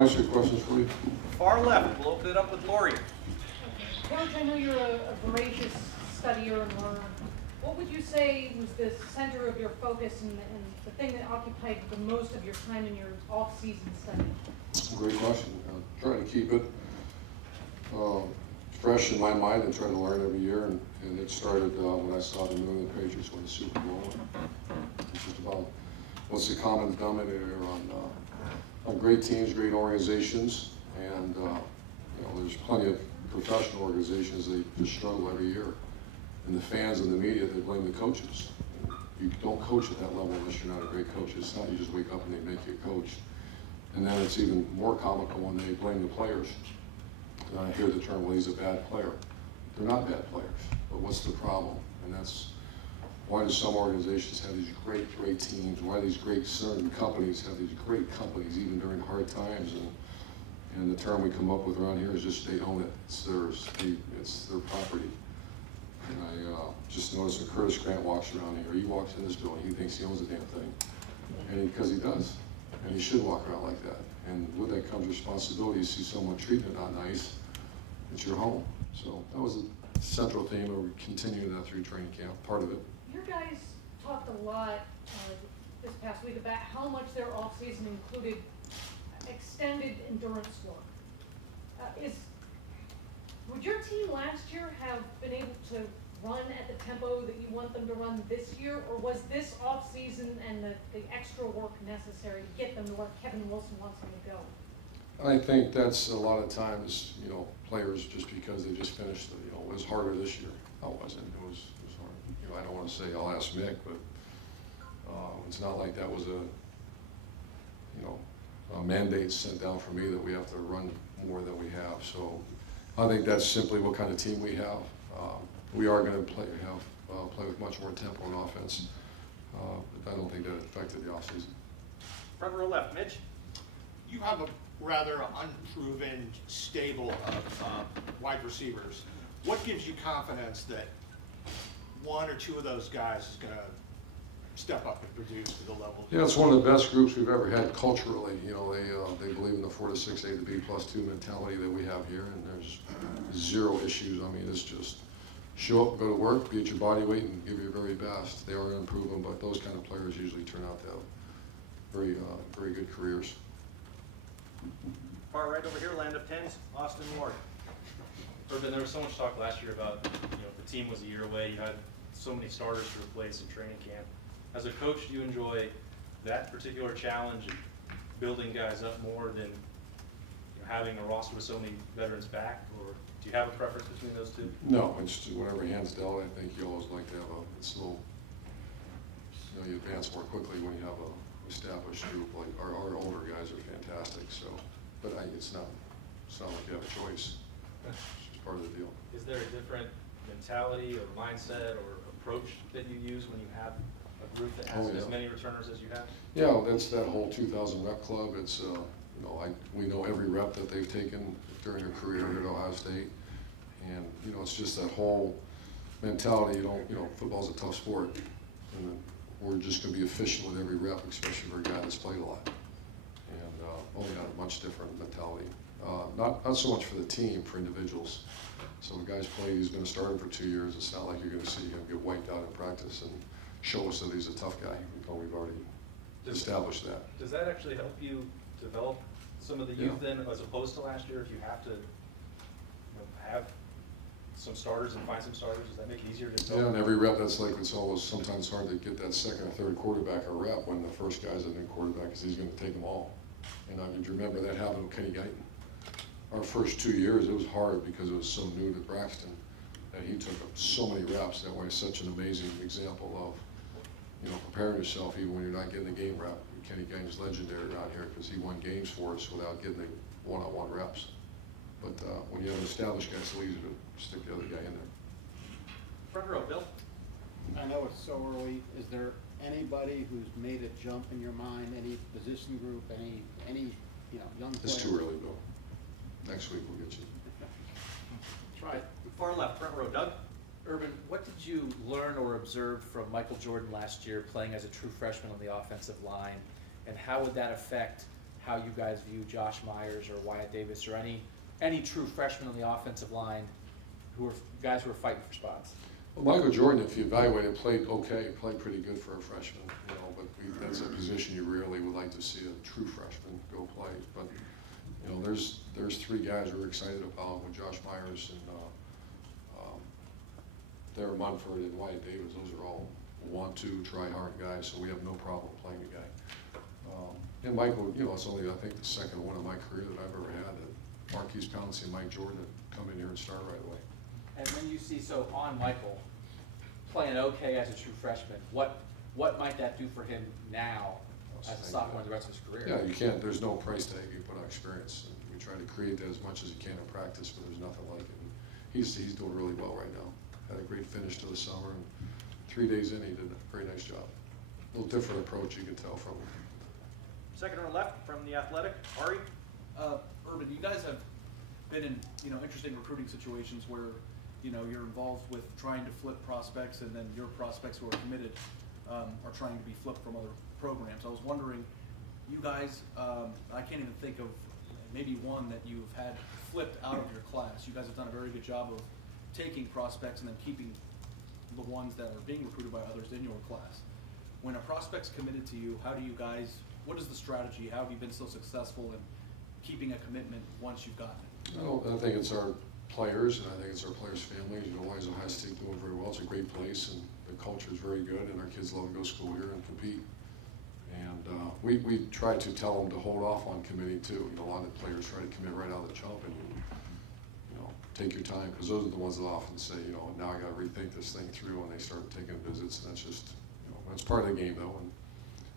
Answer questions for you. Far left, we'll open it up with Lori. Coach, I know you're a voracious studier and learner. What would you say was the center of your focus and the thing that occupied the most of your time in your off-season study? Great question. Try to keep it fresh in my mind and try to learn every year. And it started when I saw the New England Patriots win the Super Bowl, which is about what's the common denominator on great teams, great organizations, and there's plenty of professional organizations that just struggle every year. And the fans and the media, they blame the coaches. You don't coach at that level unless you're not a great coach. It's not you just wake up and they make you a coach. And then it's even more comical when they blame the players. And I hear the term, well, he's a bad player. They're not bad players, but what's the problem? And that's why do some organizations have these great teams? Why do these certain companies have these great companies even during hard times? And the term we come up with around here is just they own it. It's theirs. It's their property. And I just noticed when Curtis Grant walks around here, he walks in this building, he thinks he owns the damn thing. And because he does. And he should walk around like that. And with that comes responsibility. You see someone treating it not nice, it's your home. So that was a central theme, and we're continuing that through training camp, part of it. Your guys talked a lot this past week about how much their off-season included extended endurance work. Would your team last year have been able to run at the tempo that you want them to run this year, or was this off-season and the extra work necessary to get them to where Kevin Wilson wants them to go? I think that's a lot of times, players just because they just finished, it was harder this year. No, it wasn't. It was hard. I don't want to say I'll ask Mick, but it's not like that was a mandate sent down for me that we have to run more than we have. So I think that's simply what kind of team we have. We are going to play with much more tempo and offense, but I don't think that affected the offseason. Front row left, Mitch. You have a rather unproven stable of wide receivers. What gives you confidence that one or two of those guys is going to step up and produce to the level? Yeah, it's one of the best groups we've ever had culturally. They believe in the 4 to 6, 8 to B+2 mentality that we have here, and there's zero issues. I mean, it's just show up, go to work, be at your body weight, and give your very best. They are unproven, but those kind of players usually turn out to have very good careers. Far right over here, land of tens, Austin Ward. Urban, there was so much talk last year about the team was a year away. You had so many starters to replace in training camp. As a coach, do you enjoy that particular challenge of building guys up more than having a roster with so many veterans back, or do you have a preference between those two? No, it's whatever hand's dealt. I think you always like to have it's a little, you advance more quickly when you have a established group. Like our older guys are fantastic. So, but it's not like you have a choice. It's just part of the deal. Is there a different mentality or mindset or approach that you use when you have a group that has as many returners as you have? Yeah, that's that whole 2,000 rep club. It's we know every rep that they've taken during their career here at Ohio State, and it's just that whole mentality. Football's a tough sport, and we're just going to be efficient with every rep, especially for a guy that's played a lot. And only got a much different mentality. Not so much for the team, for individuals. So the guy's played, he's been a starter for 2 years. It's not like you're going to see him get wiped out in practice and show us that he's a tough guy. We've already established that. Does that actually help you develop some of the youth then, as opposed to last year, if you have to have some starters and find some starters? Does that make it easier to develop? Yeah, and every rep, it's always sometimes hard to get that second or third quarterback a rep when the first guy's a new quarterback, because he's going to take them all. And I mean, do you remember that happened with Kenny Guyton? Our first 2 years, it was hard because it was so new to Braxton that he took up so many reps. That way, such an amazing example of preparing yourself even when you're not getting the game rep. Kenny Guyton's legendary around here because he won games for us without getting the one-on-one reps. But when you have an established guy, it's so easy to stick the other guy in there. Front row, Bill. I know it's so early. Is there anybody who's made a jump in your mind? Any position group? Any young player? It's too early, Bill. Next week we'll get you. Try it. Far left, front row, Doug. Urban, what did you learn or observe from Michael Jordan last year playing as a true freshman on the offensive line, and how would that affect how you guys view Josh Myers or Wyatt Davis or any true freshmen on the offensive line who are guys who are fighting for spots? Well, Michael Jordan, if you evaluate it, played okay, played pretty good for a freshman, but that's a position you rarely would like to see a true freshman go play. But, there's three guys we're excited about with Josh Myers and Darren Munford and Wyatt Davis. Those are all want to try hard guys, so we have no problem playing the guy. And Michael, it's only, I think, the second one in my career that I've ever had that Marquise Pouncey and Mike Jordan come in here and start right away. And when you see, so on Michael, playing okay as a true freshman, what might that do for him now as a sophomore and the rest of his career? Yeah, you can't, there's no price tag you put on experience. And we try to create that as much as you can in practice, but there's nothing like it. And he's doing really well right now. Had a great finish to the summer, and 3 days in, he did a very nice job. A little different approach, you can tell from him. Second row left from the Athletic, Ari. Urban, you guys have been in interesting recruiting situations where you're involved with trying to flip prospects, and then your prospects who are committed are trying to be flipped from other programs. I was wondering, you guys, I can't even think of maybe one that you've had flipped out of your class. You guys have done a very good job of taking prospects and then keeping the ones that are being recruited by others in your class. When a prospect's committed to you, what is the strategy? How have you been so successful in keeping a commitment once you've gotten it? I think it's our players, and I think it's our players' families. Why is Ohio State doing very well? It's a great place, and the culture is very good, and our kids love to go to school here and compete. And we try to tell them to hold off on committing too. A lot of players try to commit right out of the jump, and take your time, because those are the ones that often say, now I got to rethink this thing through, and they start taking visits, and that's just, that's part of the game though. And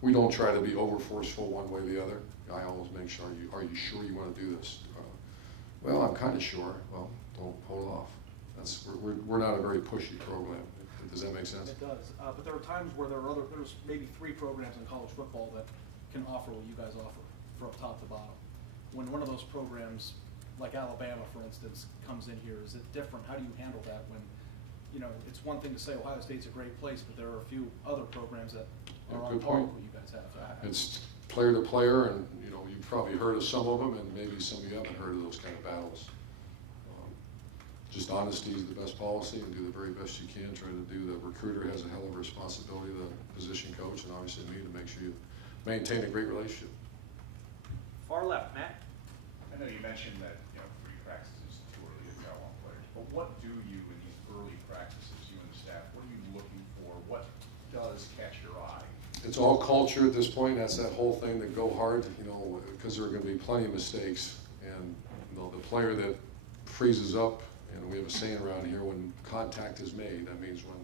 we don't try to be over forceful one way or the other. I always make sure, are you sure you want to do this? Well, I'm kind of sure. Well, don't hold off. We're not a very pushy program. Does that make sense? It does. But there are times where there's maybe 3 programs in college football that can offer what you guys offer from top to bottom. When one of those programs, like Alabama, for instance, comes in here, is it different? How do you handle that when, it's one thing to say Ohio State's a great place, but there are a few other programs that are on par with what you guys have. It's player to player, and you've probably heard of some of them, and maybe some of you haven't heard of those kind of battles. Just honesty is the best policy, and do the very best you can. Try to do. The recruiter has a hell of a responsibility, the position coach, and obviously me, to make sure you maintain a great relationship. Far left, Matt. I know you mentioned that pre-practice is too early to tell on players, but what do you in these early practices, you and the staff, what are you looking for? What does catch your eye? It's all culture at this point. That's that whole thing, that go hard, because there are going to be plenty of mistakes, and the player that freezes up, and we have a saying around here, when contact is made, that means when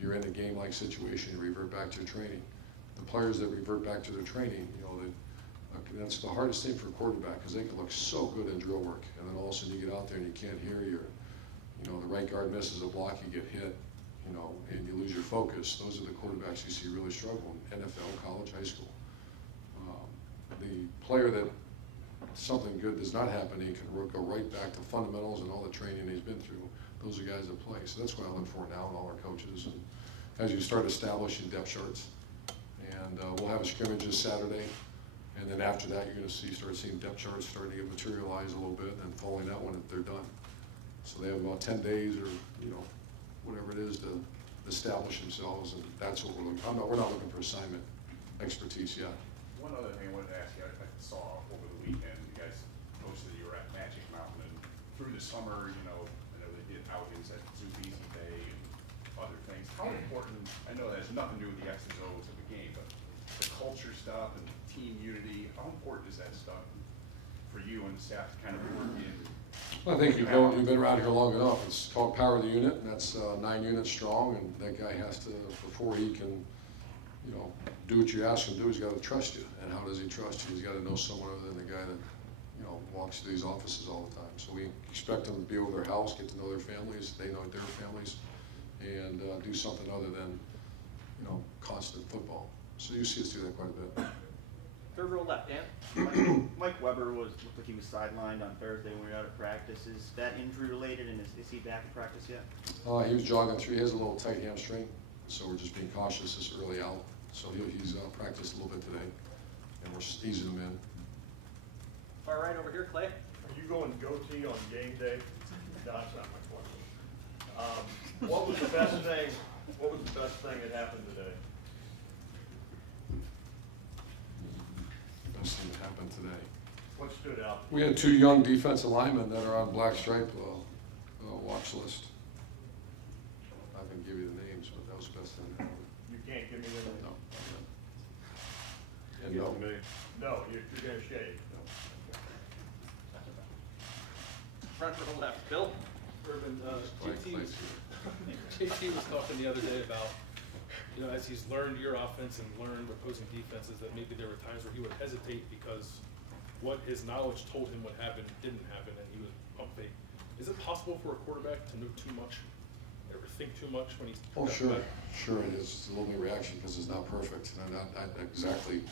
you're in a game-like situation, you revert back to your training. The players that revert back to their training, that's the hardest thing for a quarterback, because they can look so good in drill work, and then all of a sudden you get out there and you can't hear the right guard misses a block, you get hit, and you lose your focus. Those are the quarterbacks you see really struggle in NFL, college, high school. The player that something good does not happen, he can go right back to fundamentals and all the training he's been through. Those are guys that play. So that's what I look for now in all our coaches. And as you start establishing depth charts, and we'll have a scrimmage this Saturday, and then after that you're going to start seeing depth charts starting to get materialized a little bit, and following that when they're done. So they have about 10 days or whatever it is to establish themselves, and that's what we're looking for. We're not looking for assignment expertise yet. One other thing I wanted to ask you, I saw over the weekend, you guys posted that you were at Magic Mountain, and through the summer, I know they did outings at Zubeezy Bay and other things. How important, I know that has nothing to do with the X's and O's of the game, but the culture stuff and team unity, how important is that stuff for you and the staff to kind of work in? Well, I think you've been around here long enough. It's called Power of the Unit, and that's 9 units strong, and that guy has to, before he can do what you ask him to do, he's got to trust you. And how does he trust you? He's got to know someone other than the guy that walks through these offices all the time. So we expect them to be over their house, get to know their families, they know their families, and do something other than constant football. So you see us do that quite a bit. Third row left, Dan. Mike Weber looked like he was sidelined on Thursday when we were out at practice. Is that injury related, and is he back in practice yet? He was jogging through. He has a little tight hamstring, so we're just being cautious. This early out, so he's practiced a little bit today, and we're easing him in. Far right over here, Clay. Are you going goatee on game day? No, that's not my question. What was the best thing? What was the best thing that happened today? Best thing that happened today. What stood out? We had 2 young defensive linemen that are on black stripe watch list. I can give you the names, but that was the best thing that happened. You can't give me the No. You And no. give me- No, you're gonna shave. Front row left, Bill. Urban, Black JT plates was, here. JT was talking the other day about, you know, as he's learned your offense and learned opposing defenses, that maybe there were times where he would hesitate because what his knowledge told him would happen didn't happen, and he was pump fake. Is it possible for a quarterback to know too much, or think too much when he's? Oh, sure, sure it is. It's a little bit of reaction because it's not perfect, and not exactly.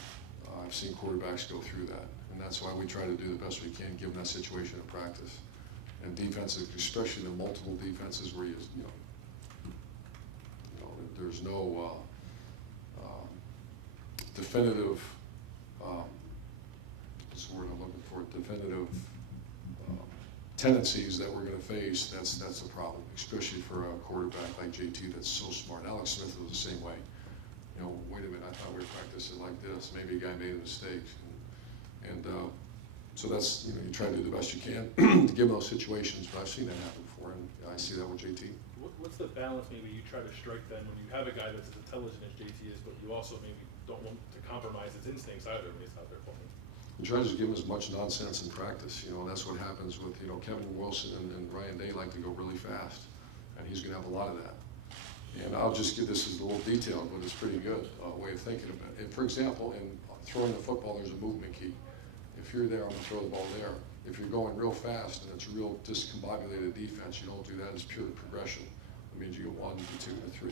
I've seen quarterbacks go through that, and that's why we try to do the best we can, given that situation in practice. And defenses, especially the multiple defenses where you know, there's no definitive. What's the word I'm looking for? Definitive tendencies that we're going to face. That's a problem, especially for a quarterback like JT that's so smart. Alex Smith was the same way. You know, wait a minute, I thought we were practicing like this. Maybe a guy made a mistake, and so that's, you know, you try to do the best you can to give those situations. But I've seen that happen before, and I see that with JT. What's the balance maybe you try to strike then when you have a guy that's as intelligent as JT is, but you also maybe don't want to compromise his instincts either when he's out there playing? You try to just give him as much nonsense in practice. You know, that's what happens with, you know, Kevin Wilson and Ryan Day like to go really fast, and he's going to have a lot of that. And I'll just give this as a little detail, but it's pretty good way of thinking about it. And for example, in throwing the football, there's a movement key. If you're there, I'm going to throw the ball there. If you're going real fast and it's real discombobulated defense, you don't do that. It's pure progression. It means you go 1 to 2 to 3.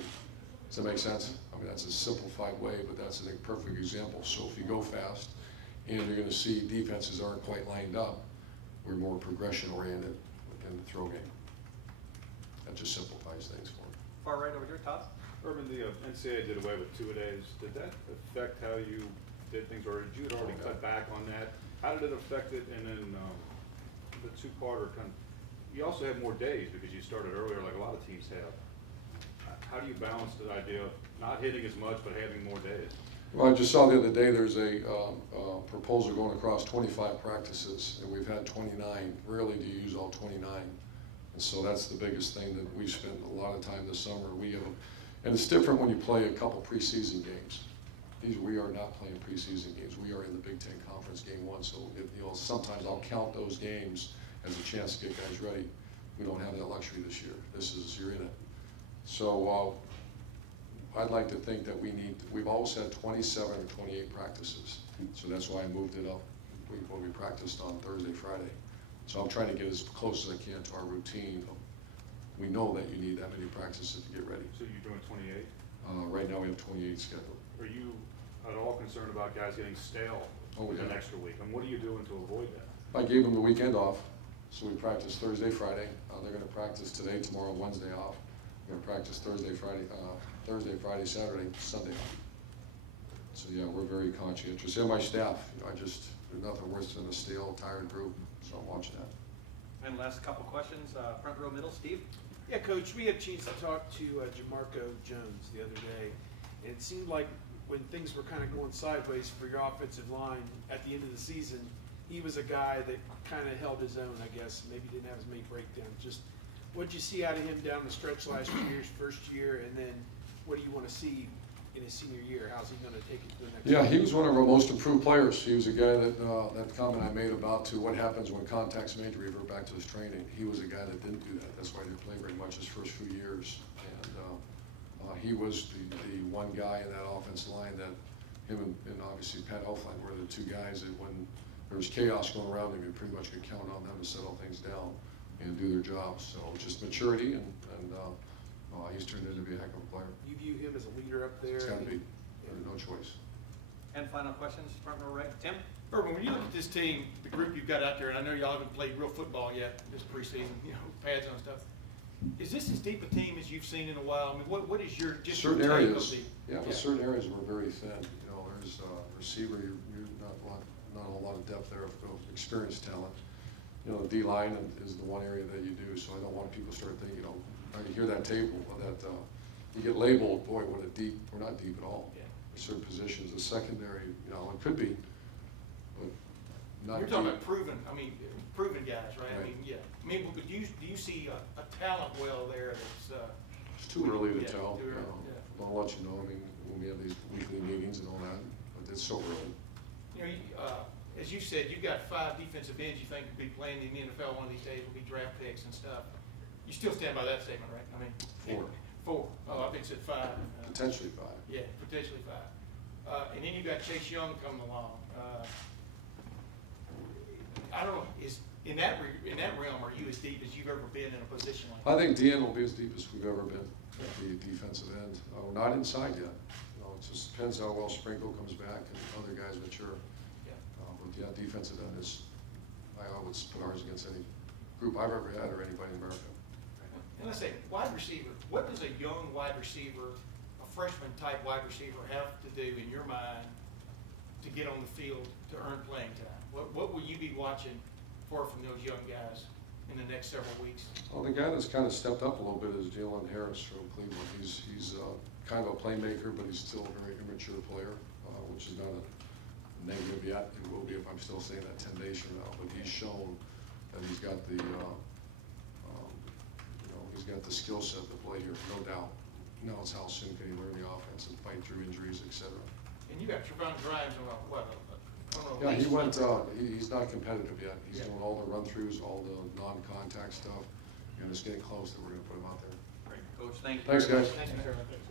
Does that make sense? I mean, that's a simplified way, but that's a perfect example. So if you go fast and you're going to see defenses aren't quite lined up, we're more progression oriented in the throw game. That just simplifies things for me. Far right over here, Todd. Urban, the NCAA did away with 2-a-days. Did that affect how you did things, or did you already cut back on that? How did it affect it? And then the 2-parter kind of, you also have more days because you started earlier, like a lot of teams have. How do you balance the idea of not hitting as much but having more days? Well, I just saw the other day there's a proposal going across 25 practices, and we've had 29. Rarely do you use all 29. And so that's the biggest thing that we spend a lot of time this summer. We have, and it's different when you play a couple preseason games. We are not playing preseason games. We are in the Big Ten Conference game 1. So you know, sometimes I'll count those games as a chance to get guys ready. We don't have that luxury this year. This is, you're in it. So I'd like to think that we've always had 27 or 28 practices. So that's why I moved it up when we practiced on Thursday, Friday. So I'm trying to get as close as I can to our routine. We know that you need that many practices to get ready. So you're doing 28? Right now we have 28 scheduled. Are you at all concerned about guys getting stale with an extra week? And what are you doing to avoid that? I gave them the weekend off. So we practice Thursday, Friday. They're going to practice today, tomorrow, Wednesday off. We're going to practice Thursday, Friday, Saturday, Sunday off. So yeah, we're very conscientious. And my staff, you know, there's nothing worse than a stale, tired group. So I'm watching that. And last couple questions, front row middle, Steve. Yeah, Coach, we had a chance to talk to Jamarco Jones the other day, and it seemed like when things were kind of going sideways for your offensive line at the end of the season, he was a guy that kind of held his own, I guess. Maybe didn't have as many breakdowns. Just what did you see out of him down the stretch last year, his first year, and then what do you want to see in his senior year? How's he going to take it to the next Yeah, year? he was one of our most improved players. He was a guy that, that comment I made about to what happens when contacts major revert back to his training. He was a guy that didn't do that. That's why he didn't play very much his first few years. And he was the one guy in that offensive line that him and obviously Pat Elflein were the two guys that when there was chaos going around them, you pretty much could count on them to settle things down and do their jobs. So just maturity, and he's turned into be a heck of a player. You view him as a leader up there? It's got to be. No choice. And final questions, front row right, Tim. Urban, when you look at this team, the group you've got out there, and I know y'all haven't played real football yet this preseason, you know, pads on stuff. Is this as deep a team as you've seen in a while? I mean, what is your just certain your take areas? of the, Yeah, but certain areas we're very thin. You know, there's receiver. You're not not a lot of depth there of experienced talent. You know, the D-line is the one area that you do, so I don't want people to start thinking, you know, I can hear that table, that you get labeled, boy, what a deep, we're not deep at all. Yeah. Certain positions, the secondary, you know, it could be, but not You're talking deep. about proven guys, right? I Right. mean, yeah. I mean, but do you see a talent well there that's, It's too early to yeah, tell, too you early, know. yeah. I'll let you know, I mean, when we have these weekly meetings and all that, but it's so early. You know, as you said, you've got 5 defensive ends you think could be playing in the NFL one of these days, will be draft picks and stuff. You still stand by that statement, right? I mean, 4. 4. Oh, I think it said 5. Potentially 5. Yeah, potentially 5. And then you got Chase Young coming along. I don't know, in that realm, are you as deep as you've ever been in a position like that? I think DN will be as deep as we've ever been at the defensive end. We're not inside yet. You know, it just depends how well Sprinkle comes back and other guys mature. Yeah. But yeah, defensive end is, I would put ours against any group I've ever had or anybody in America. And let's say, wide receiver, what does a young wide receiver, a freshman type wide receiver have to do in your mind to get on the field to earn playing time? What will you be watching for from those young guys in the next several weeks? Well, the guy that's kind of stepped up a little bit is Jalen Harris from Cleveland. He's kind of a playmaker, but he's still a very immature player, which is not a negative yet. It will be if I'm still saying that 10 days from now. But he's shown that he's got the, he's got the skill set to play here, no doubt. Now it's how soon can he learn the offense and fight through injuries, etc. And you got Trevon Grimes on what? Yeah, he went. He's not competitive yet. He's doing all the run-throughs, all the non-contact stuff, and it's getting close that we're going to put him out there. Great, Coach, thank you. Thanks, guys. Thanks, Mr.